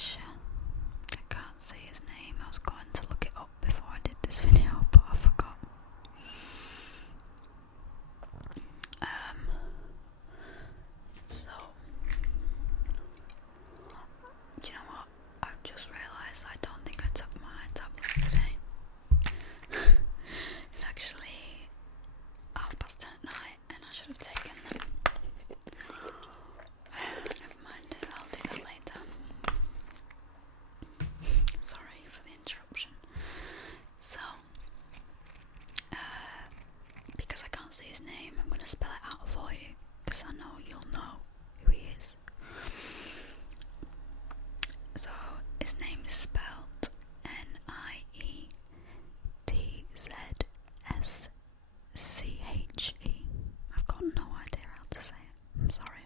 Nietzsche. I can't say his name. I was going to look it up before I did this video, but I forgot. So, do you know what? I've just realised I don't think I took my tablet today. It's actually 10:30 at night and I should have taken them. Never mind, I'll do that later. Sorry for the interruption. So, because I can't say his name, I'm going to spell it out for you, because I know you'll know who he is. So, his name is spelled Nietzsche. I've got no idea how to say it. I'm sorry.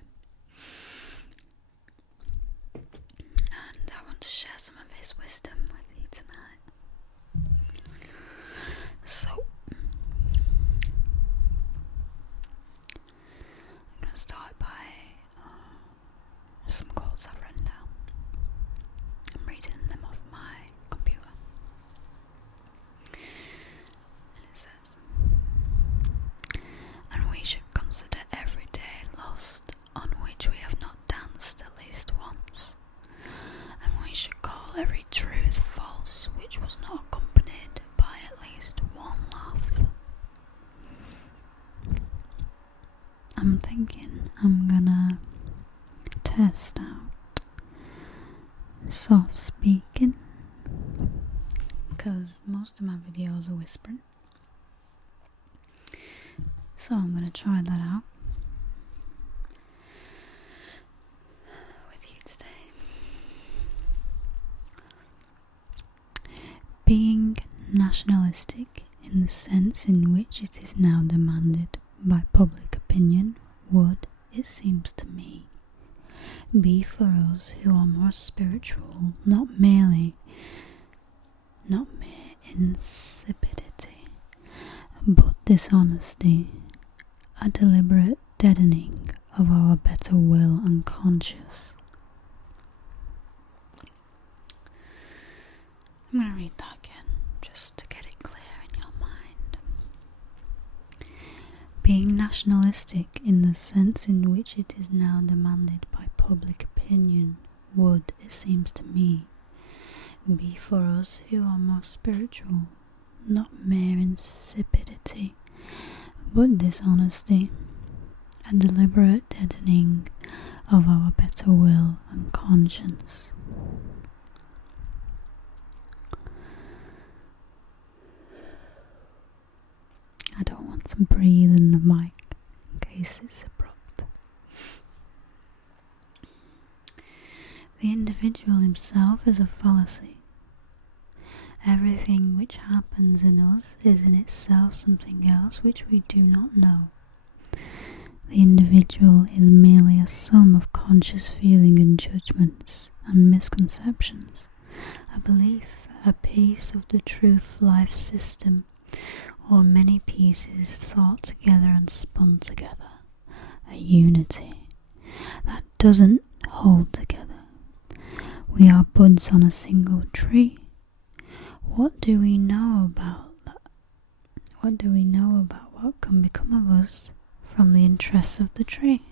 And I want to share some of his wisdom with you tonight. So, I'm going to start by some quotes I've written down. I'm reading them off my computer. And it says, and we should consider every day lost on which we have not danced at least once, and we should call every truth false which was not accompanied by at least one laugh. I'm thinking I'm gonna test out soft speaking, because most of my videos are whispering. So I'm going to try that out with you today. Being nationalistic in the sense in which it is now demanded by public opinion would, it seems to me, be for us who are more spiritual not mere insipidity, but dishonesty, a deliberate deadening of our better will and conscience. I'm going to read that again, just to get it clear in your mind. Being nationalistic in the sense in which it is now demanded by public opinion would, it seems to me, be for us who are more spiritual not mere insipidity, but dishonesty, a deliberate deadening of our better will and conscience. I don't want to breathe in the mic in case it's abrupt. The individual himself is a fallacy. Everything which happens in us is in itself something else which we do not know. The individual is merely a sum of conscious feeling and judgments and misconceptions, a belief, a piece of the truth life system, or many pieces thought together and spun together, a unity that doesn't hold together. We are buds on a single tree. What do we know about that? What do we know about what can become of us from the interests of the tree?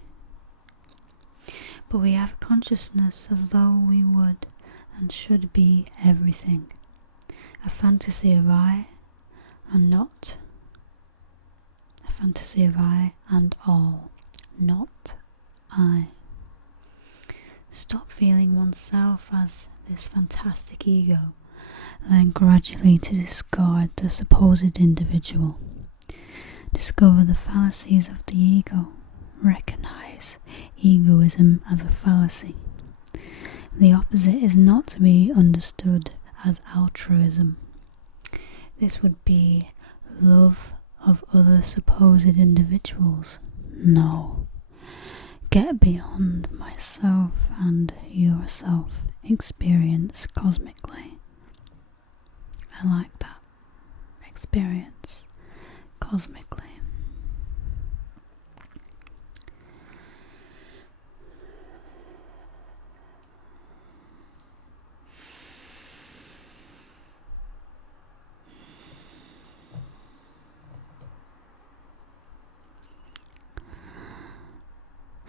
But we have consciousness as though we would and should be everything, a fantasy of I and not, a fantasy of I and all, not I. Stop feeling oneself as this fantastic ego, learn gradually to discard the supposed individual. Discover the fallacies of the ego. Recognize egoism as a fallacy. The opposite is not to be understood as altruism. This would be love of other supposed individuals. No. Get beyond myself and yourself. Experience cosmically. I like that. Experience cosmically.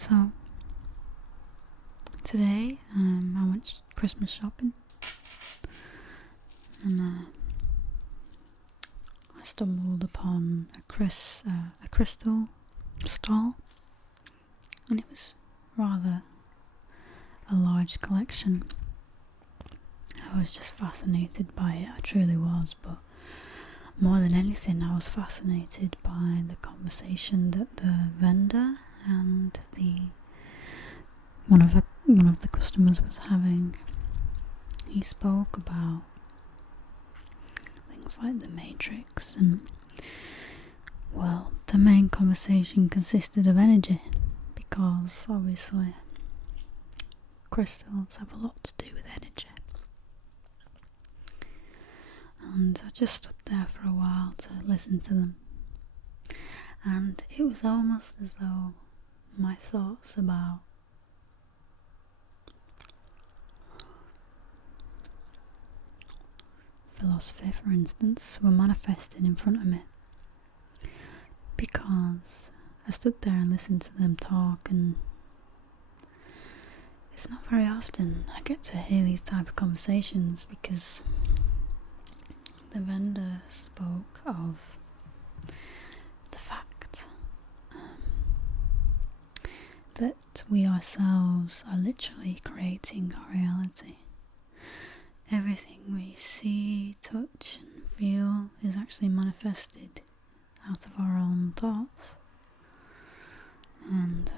So today I went Christmas shopping, and I stumbled upon a crystal stall, and it was rather a large collection. I was just fascinated by it, I truly was, but more than anything I was fascinated by the conversation that the vendor and one of the customers was having. He spoke about things like the Matrix, and well, the main conversation consisted of energy, because obviously crystals have a lot to do with energy. And I just stood there for a while to listen to them, and it was almost as though my thoughts about philosophy, for instance, were manifesting in front of me, because I stood there and listened to them talk, and it's not very often I get to hear these type of conversations, because the vendor spoke of the fact that we ourselves are literally creating our reality. Everything we see, touch and feel is actually manifested out of our own thoughts, and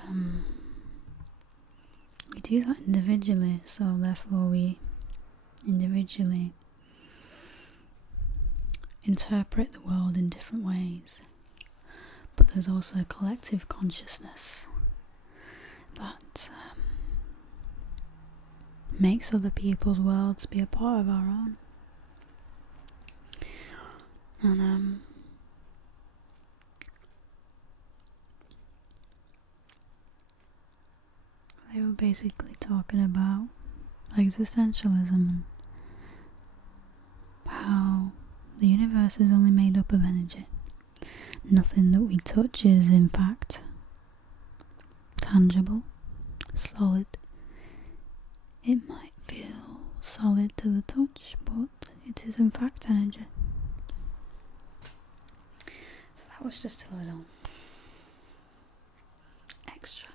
we do that individually, so therefore we individually interpret the world in different ways. But there's also a collective consciousness that makes other people's worlds be a part of our own. And they were basically talking about existentialism and how the universe is only made up of energy. Nothing that we touch is in fact tangible, solid. It might feel solid to the touch, but it is in fact energy. So that was just a little extra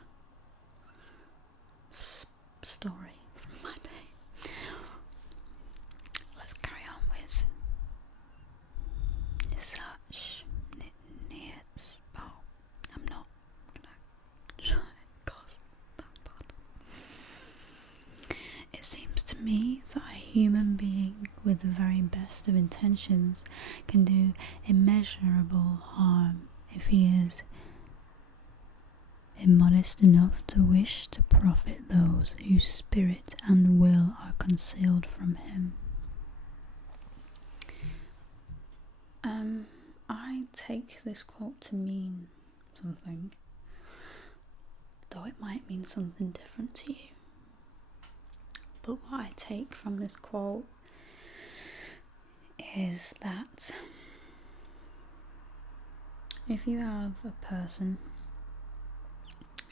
story from my day. Let's carry on with such Nietzsche. Oh, I'm not gonna try cause that part. It seems to me that a human being with the very best of intentions can do immeasurable harm if he is immodest enough to wish to profit those whose spirit and will are concealed from him. I take this quote to mean something, though it might mean something different to you. But what I take from this quote is that if you have a person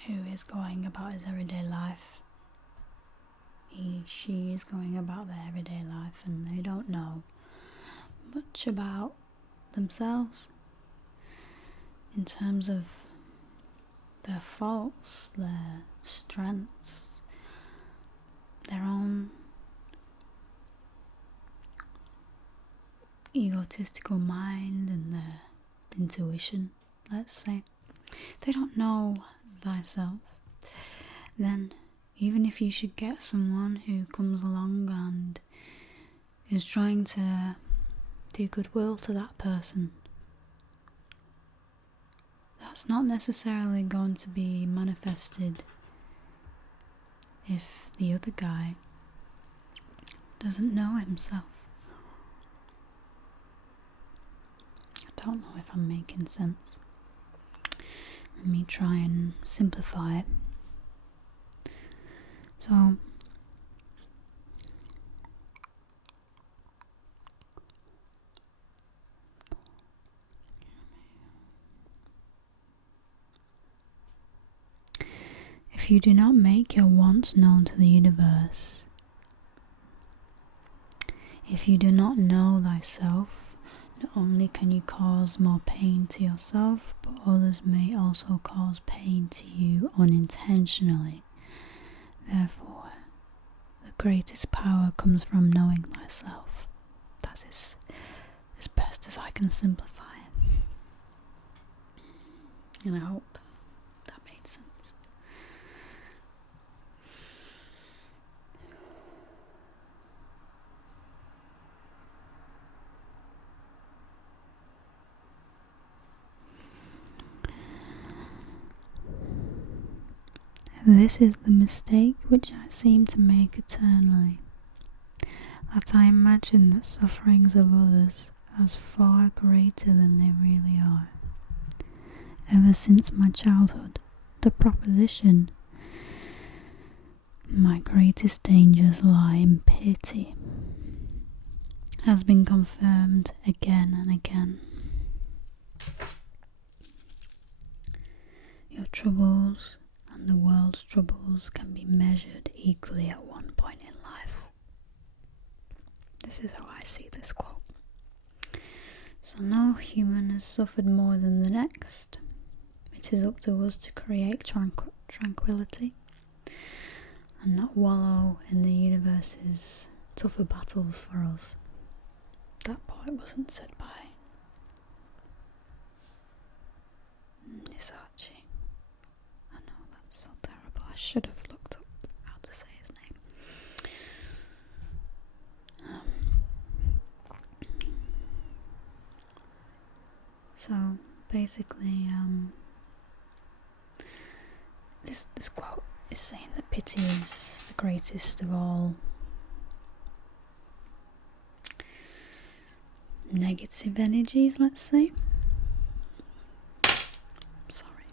who is going about his everyday life, she is going about their everyday life, and they don't know much about themselves in terms of their faults, their strengths, their own egotistical mind and their intuition, let's say. If they don't know thyself, then even if you should get someone who comes along and is trying to do goodwill to that person, that's not necessarily going to be manifested if the other guy doesn't know himself. I don't know if I'm making sense. Let me try and simplify it. So, If you do not make your wants known to the universe, if you do not know thyself, not only can you cause more pain to yourself, but others may also cause pain to you unintentionally. Therefore, the greatest power comes from knowing thyself. That is as best as I can simplify it. And I hope that made sense. This is the mistake which I seem to make eternally, that I imagine the sufferings of others as far greater than they really are. Ever since my childhood, the proposition, my greatest dangers lie in pity, has been confirmed again and again. Your troubles and the world's troubles can be measured equally at one point in life. This is how I see this quote. So no human has suffered more than the next. It is up to us to create tranquility and not wallow in the universe's tougher battles for us. That point wasn't said by Nietzsche. I know that's so terrible. I should have looked up how to say his name. So basically, this quote is saying that pity is the greatest of all negative energies, let's say. Sorry.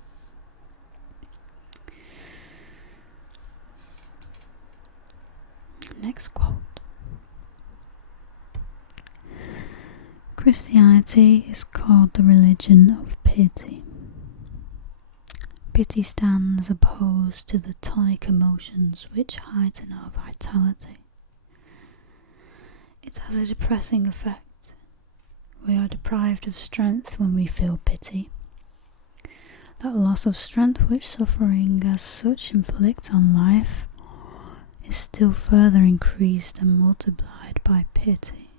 Next quote. Christianity is called the religion of pity. Pity stands opposed to the tonic emotions which heighten our vitality. It has a depressing effect. We are deprived of strength when we feel pity. That loss of strength which suffering as such inflicts on life is still further increased and multiplied by pity.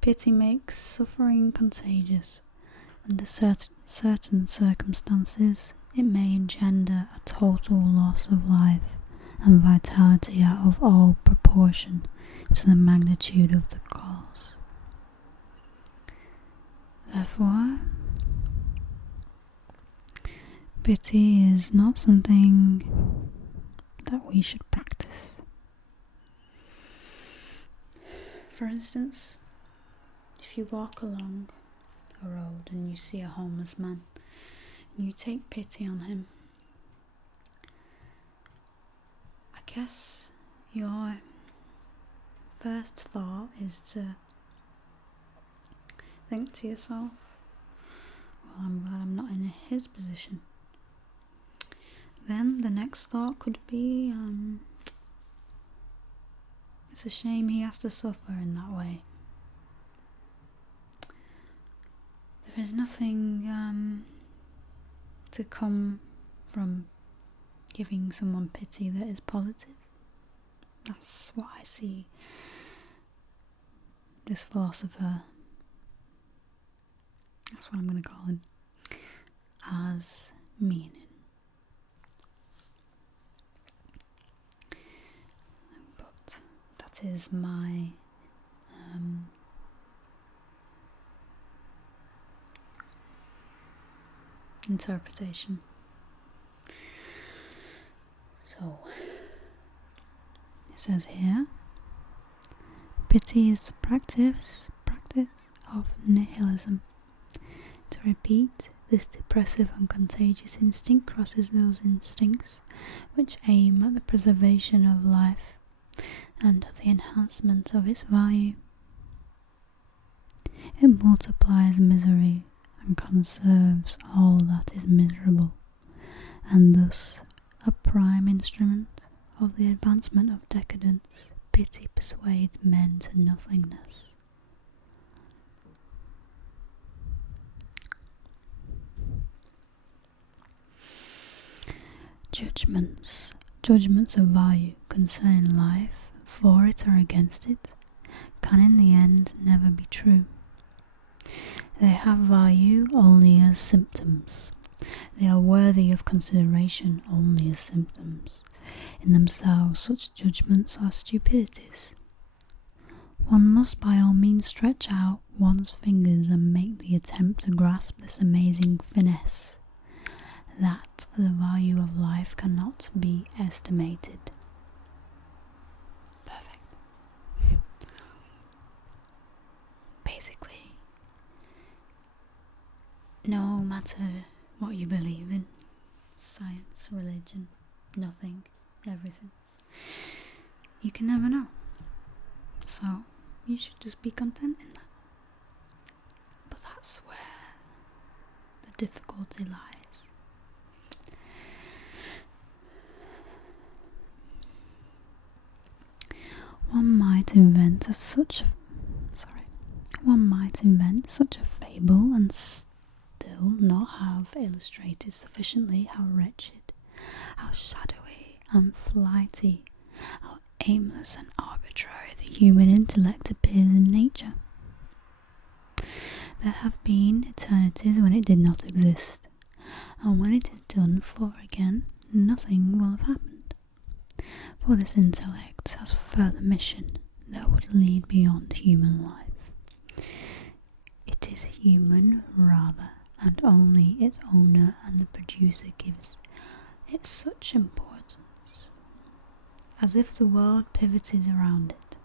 Pity makes suffering contagious. Under certain circumstances, it may engender a total loss of life and vitality out of all proportion to the magnitude of the cause. Therefore, pity is not something that we should practice. For instance, if you walk along a road and you see a homeless man, and you take pity on him, I guess your first thought is to think to yourself, well, I'm glad I'm not in his position. Then the next thought could be, it's a shame he has to suffer in that way. There is nothing to come from giving someone pity that is positive. That's what I see this philosopher, that's what I'm going to call him, as meaning. But that is my interpretation. So it says here, pity is the practice of nihilism. To repeat, this depressive and contagious instinct crosses those instincts which aim at the preservation of life and the enhancement of its value. It multiplies misery and conserves all that is miserable, and thus a prime instrument of the advancement of decadence, pity persuades men to nothingness. Judgments of value concerning life, for it or against it, can in the end never be true. They have value only as symptoms. They are worthy of consideration only as symptoms. In themselves, such judgments are stupidities. One must by all means stretch out one's fingers and make the attempt to grasp this amazing finesse, that the value of life cannot be estimated. Perfect. Basically, no matter what you believe in, science, religion, nothing, everything, you can never know. So you should just be content in that. But that's where the difficulty lies. One might invent such a fable and still not have illustrated sufficiently how wretched, how shadowy and flighty, how aimless and arbitrary the human intellect appears in nature. There have been eternities when it did not exist, and when it is done for again, nothing will have happened. For this intellect has further mission that would lead beyond human life. It is human rather, and only its owner and the producer gives it such importance, as if the world pivoted around it.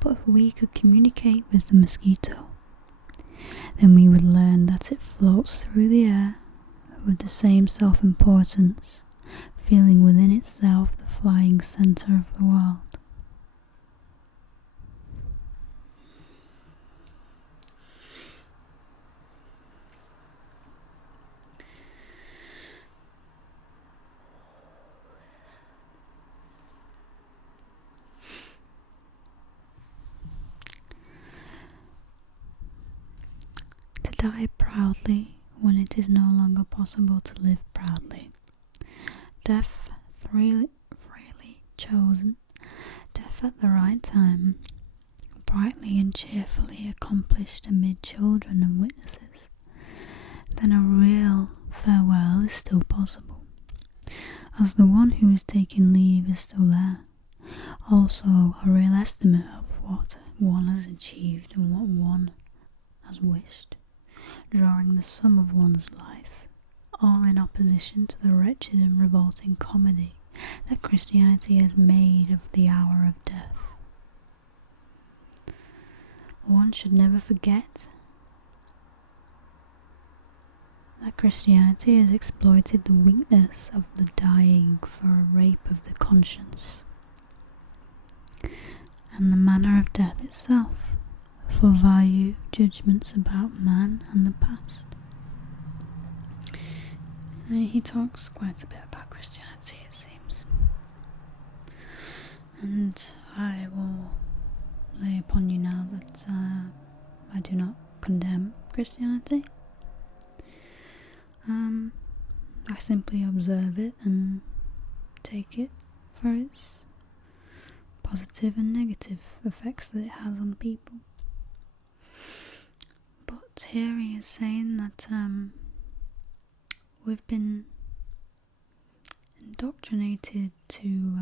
But if we could communicate with the mosquito, then we would learn that it floats through the air with the same self-importance, feeling within itself the flying centre of the world. To die proudly when it is no longer possible to live proudly. Death freely chosen, death at the right time, brightly and cheerfully accomplished amid children and witnesses, then a real farewell is still possible, as the one who is taking leave is still there. Also a real estimate of what one has achieved and what one has wished, drawing the sum of one's life, all in opposition to the wretched and revolting comedy that Christianity has made of the hour of death. One should never forget that Christianity has exploited the weakness of the dying for a rape of the conscience, and the manner of death itself for value judgments about man and the past. He talks quite a bit about Christianity, it seems, and I will lay upon you now that I do not condemn Christianity. I simply observe it and take it for its positive and negative effects that it has on people. But here he is saying that we've been indoctrinated to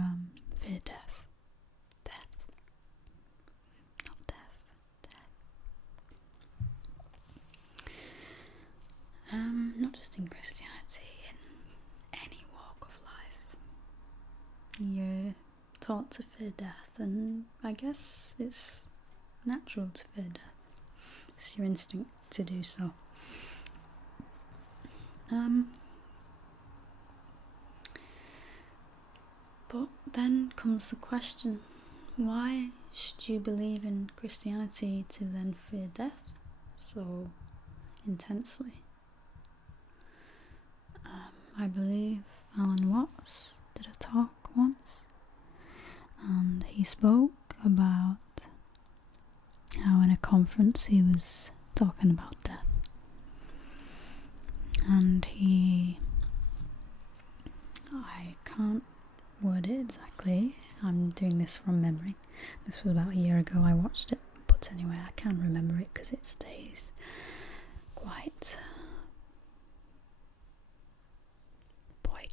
fear death. Death. Not death. Death. Not just in Christianity, in any walk of life. You're taught to fear death, and I guess it's natural to fear death. It's your instinct to do so. But then comes the question, why should you believe in Christianity to then fear death so intensely? I believe Alan Watts did a talk once, and he spoke about how in a conference he was talking about death, and I can't word it exactly, I'm doing this from memory, this was about a year ago I watched it, but anyway I can remember it because it stays quite poignant.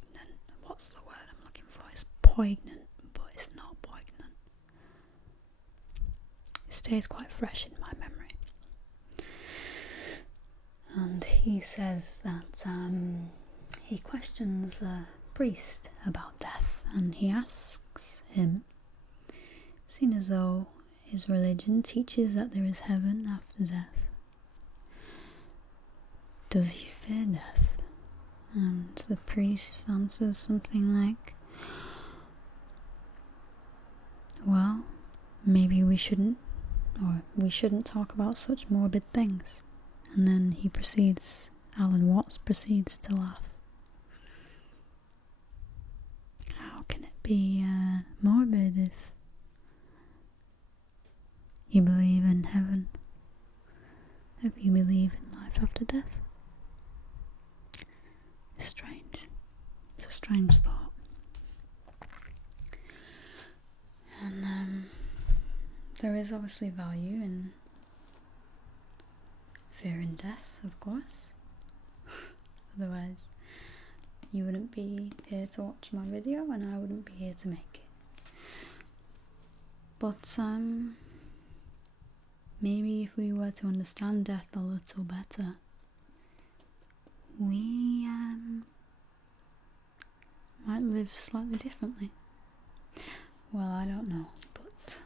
What's the word I'm looking for? It's poignant, but it's not poignant. It stays quite fresh in my memory. And he says that he questions a priest about death, and he asks him, seeing as though his religion teaches that there is heaven after death, does he fear death? And the priest answers something like, well, maybe we shouldn't talk about such morbid things. And then he proceeds, Alan Watts proceeds to laugh. How can it be morbid if you believe in heaven, if you believe in life after death? It's strange. It's a strange thought. And there is obviously value in fearing death, of course. Otherwise, you wouldn't be here to watch my video, and I wouldn't be here to make it. But maybe if we were to understand death a little better, we might live slightly differently. Well, I don't know, but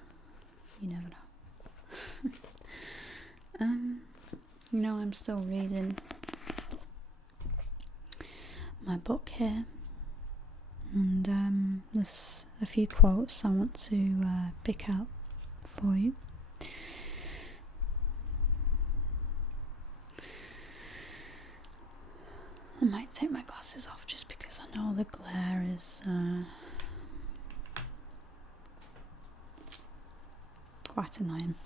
you never know. You know, I'm still reading my book here, and there's a few quotes I want to pick out for you. I might take my glasses off just because I know the glare is quite annoying.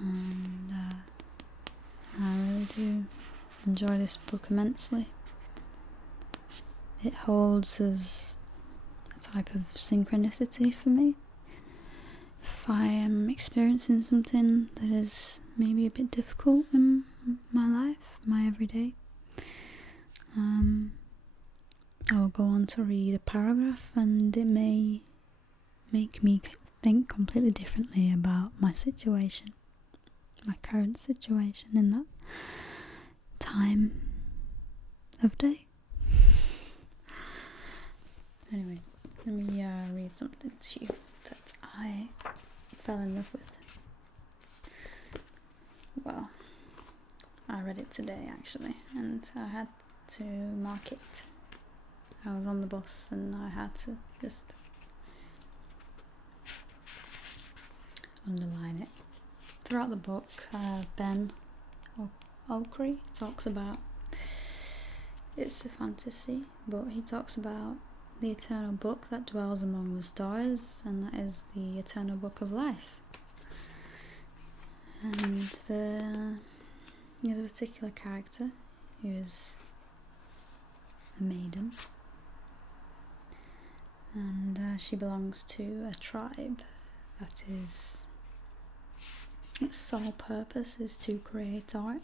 And I really do enjoy this book immensely. It holds as a type of synchronicity for me. If I am experiencing something that is maybe a bit difficult in my life, my everyday, I'll go on to read a paragraph, and it may make me think completely differently about my situation, my current situation in that time of day. Anyway, let me read something to you that I fell in love with. Well, I read it today actually, and I had to mark it. I was on the bus and I had to just underline it. Throughout the book, Ben Okri talks about, it's a fantasy, but he talks about the eternal book that dwells among the stars, and that is the eternal book of life. And there's a particular character who is a maiden, and she belongs to a tribe that is, its sole purpose is to create art.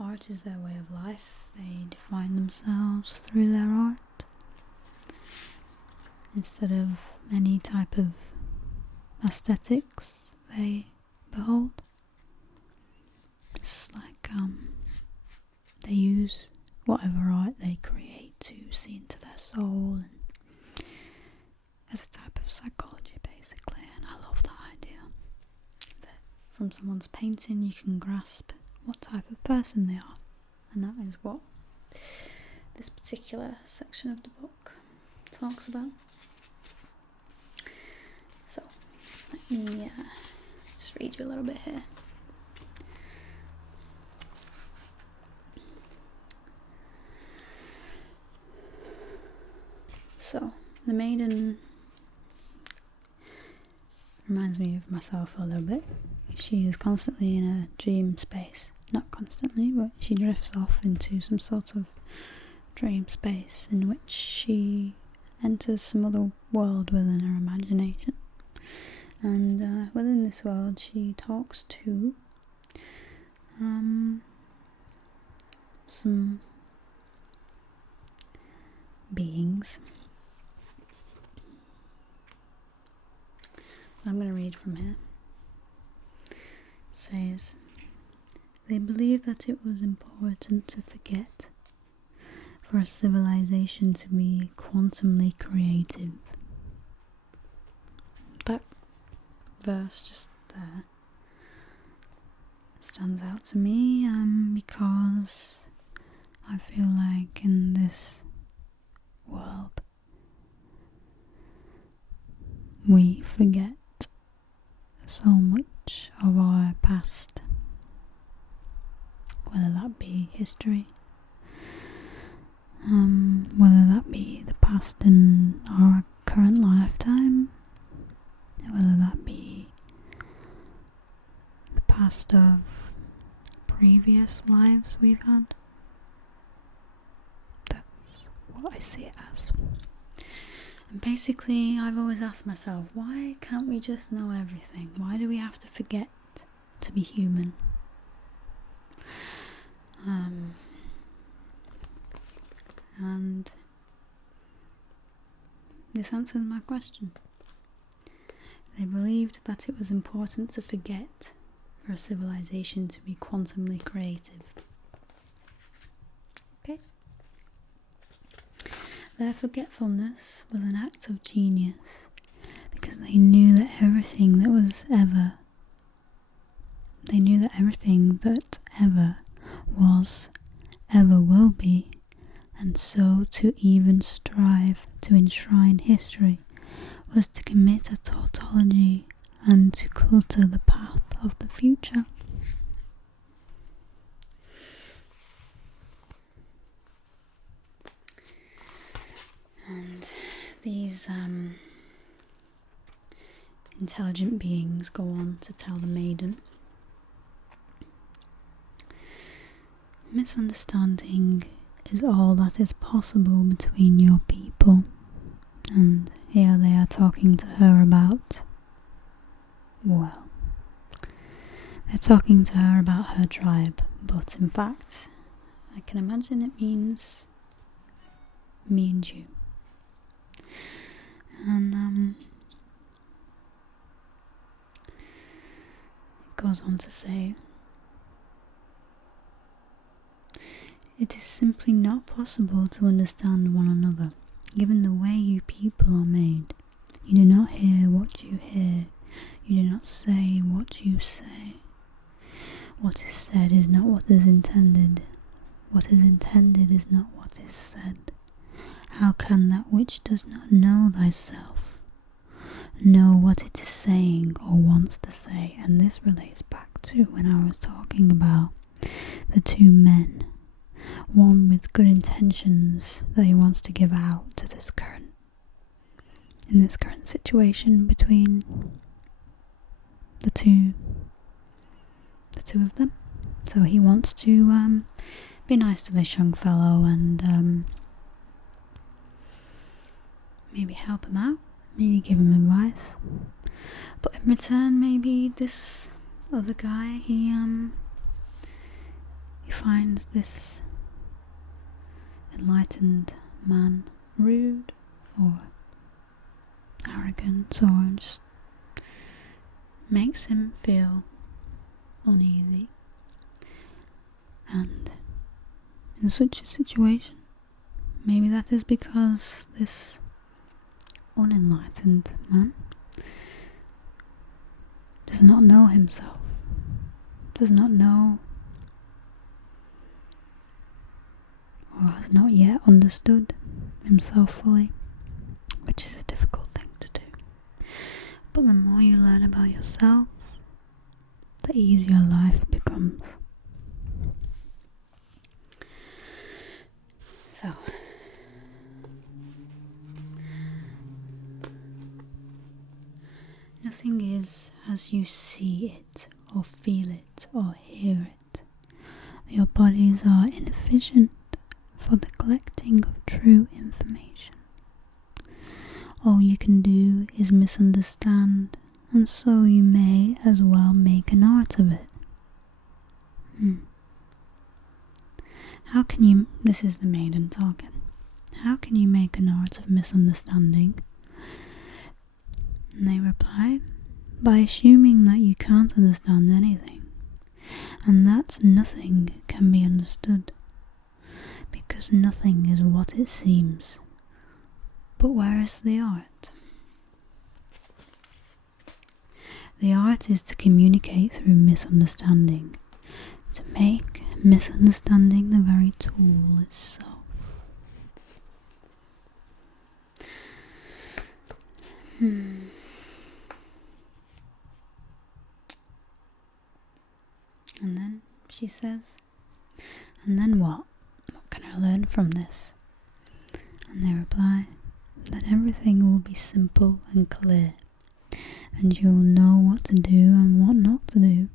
Art is their way of life. They define themselves through their art instead of any type of aesthetics they behold. It's like they use whatever art they create to see into their soul, and as a type of psychology basically. And I love that idea that from someone's painting you can grasp what type of person they are, and that is what this particular section of the book talks about. So let me just read you a little bit here. So, the maiden reminds me of myself a little bit. She is constantly in a dream space. Not constantly, but she drifts off into some sort of dream space in which she enters some other world within her imagination. And within this world, she talks to some beings. So I'm going to read from here. It says, they believed that it was important to forget for a civilization to be quantumly creative. That verse just there stands out to me because I feel like in this world we forget so much of our past, whether that be history, whether that be the past in our current lifetime, whether that be the past of previous lives we've had. That's what I see it as. And basically, I've always asked myself, why can't we just know everything? Why do we have to forget to be human? And this answers my question. They believed that it was important to forget for a civilization to be quantumly creative. Okay? Their forgetfulness was an act of genius because they knew that everything that ever was, ever will be, and so to even strive to enshrine history was to commit a tautology and to clutter the path of the future. And these intelligent beings go on to tell the maiden, misunderstanding is all that is possible between your people. And here they are talking to her about, well, they're talking to her about her tribe, but in fact, I can imagine it means me and you. And it goes on to say, it is simply not possible to understand one another, given the way you people are made. You do not hear what you hear, you do not say what you say. What is said is not what is intended. What is intended is not what is said. How can that which does not know thyself know what it is saying or wants to say? And this relates back to when I was talking about the two men. One with good intentions that he wants to give out to this current situation between the two of them. So he wants to be nice to this young fellow and maybe help him out, maybe give him advice. But in return, maybe this other guy, he finds this enlightened man rude or arrogant, or just makes him feel uneasy. And in such a situation, maybe that is because this unenlightened man does not know himself, does not know or has not yet understood himself fully, which is a difficult thing to do. But the more you learn about yourself, the easier life becomes. So, Nothing is as you see it, or feel it, or hear it. Your bodies are inefficient for the collecting of true information. All you can do is misunderstand, and so you may as well make an art of it. How can you, this is the maiden talking, how can you make an art of misunderstanding? And they reply, by assuming that you can't understand anything, and that nothing can be understood, because nothing is what it seems. But where is the art? The art is to communicate through misunderstanding, to make misunderstanding the very tool itself. And then she says, and then what? What can I learn from this? And they reply, that everything will be simple and clear, and you will know what to do and what not to do,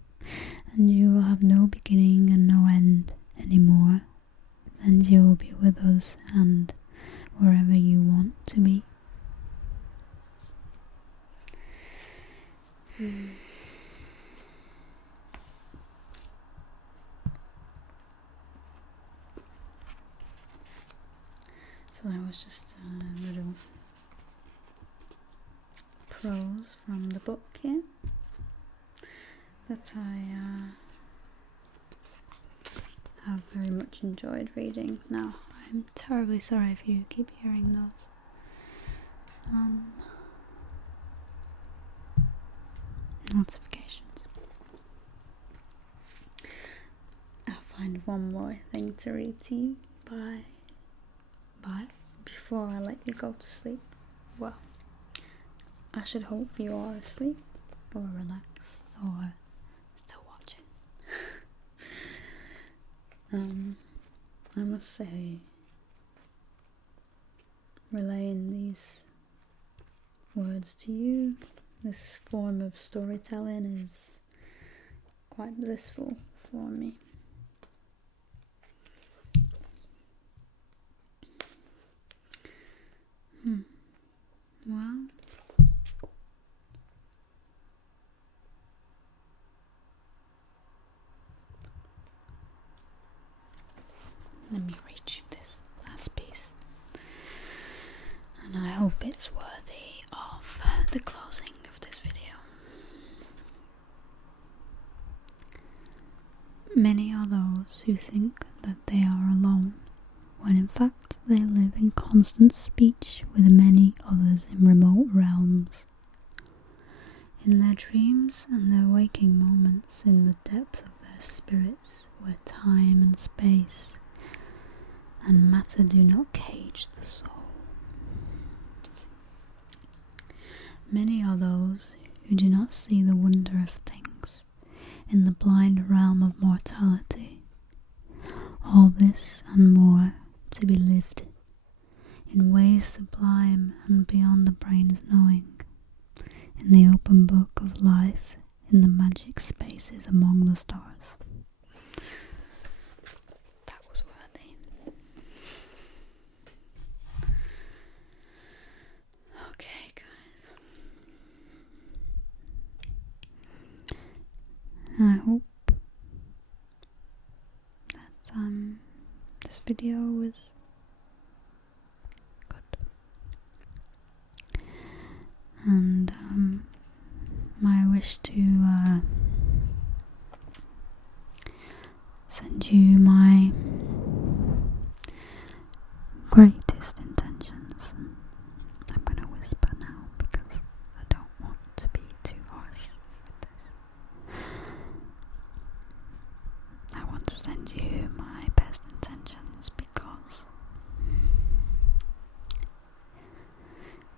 and you will have no beginning and no end anymore, and you will be with us and wherever you want to be. So that was just a little prose from the book here that I have very much enjoyed reading. Now, I'm terribly sorry if you keep hearing those notifications. I'll find one more thing to read to you before I let you go to sleep. Well, I should hope you are asleep or relaxed or still watching. I must say, relaying these words to you, this form of storytelling is quite blissful for me. Well, let me read you this last piece, and I hope it's worthy of the closing of this video. Many are those who think that they are alone, when in fact they live in constant speech with many others in remote realms. In their dreams and their waking moments, in the depth of their spirits, where time and space and matter do not cage the soul. Many are those who do not see the wonder of things in the blind realm of mortality. All this and more to be lived in ways sublime and beyond the brain's knowing, in the open book of life, in the magic spaces among the stars. That was worthy. Okay, guys. I hope that this video was good. And my wish to send you my greatest intentions. I'm gonna whisper now because I don't want to be too harsh with this. I want to send you my best intentions because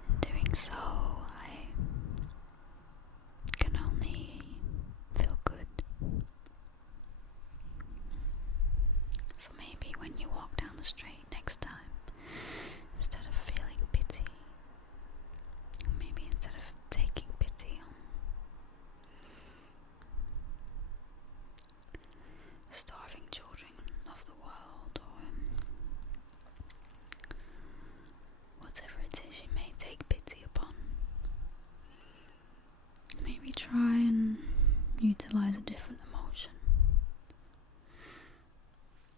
in doing so I can only feel good. So maybe when you walk down the street next time, instead of feeling pity, maybe instead of taking pity on utilize a different emotion.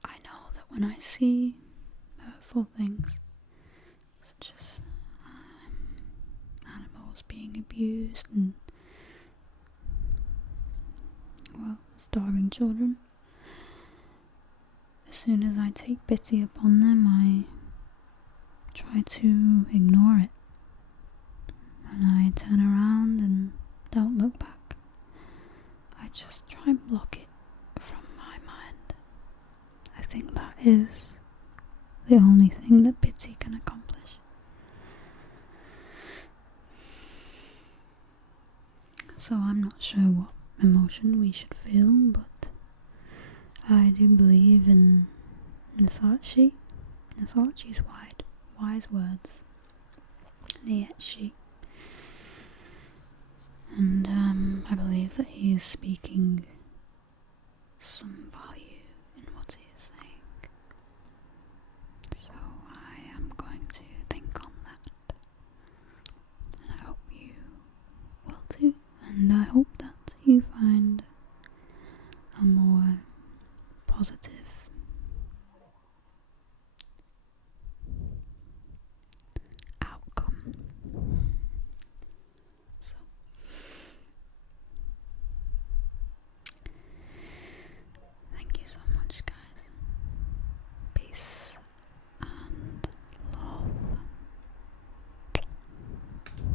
I know that when I see hurtful things, such as animals being abused and, well, starving children, as soon as I take pity upon them, I try to ignore it. And I turn around and don't look back. I just try and block it from my mind. I think that is the only thing that pity can accomplish. So I'm not sure what emotion we should feel, but I do believe in Nietzsche's wise words. Nietzsche. And I believe that he is speaking some value in what he is saying. So I am going to think on that. And I hope you will too. And I hope that you find a more positive